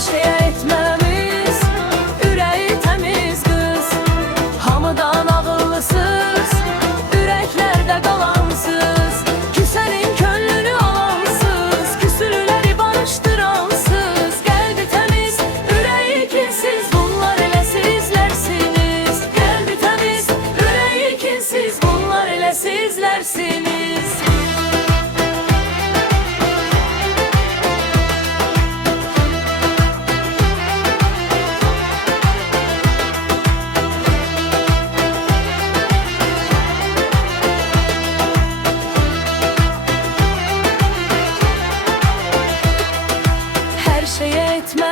şeye etməmiz, ürəyi təmiz qız. Hamıdan ağıllısız, ürəklərdə qalansız, küsənin könlünü alansız, küsülüləri barışdıransız. Qəlbi təmiz, ürəyi kinsiz, bunlar elə sizlərsiniz. Qəlbi təmiz, ürəyi kinsiz, bunlar elə sizlərsiniz. Her şeye etmez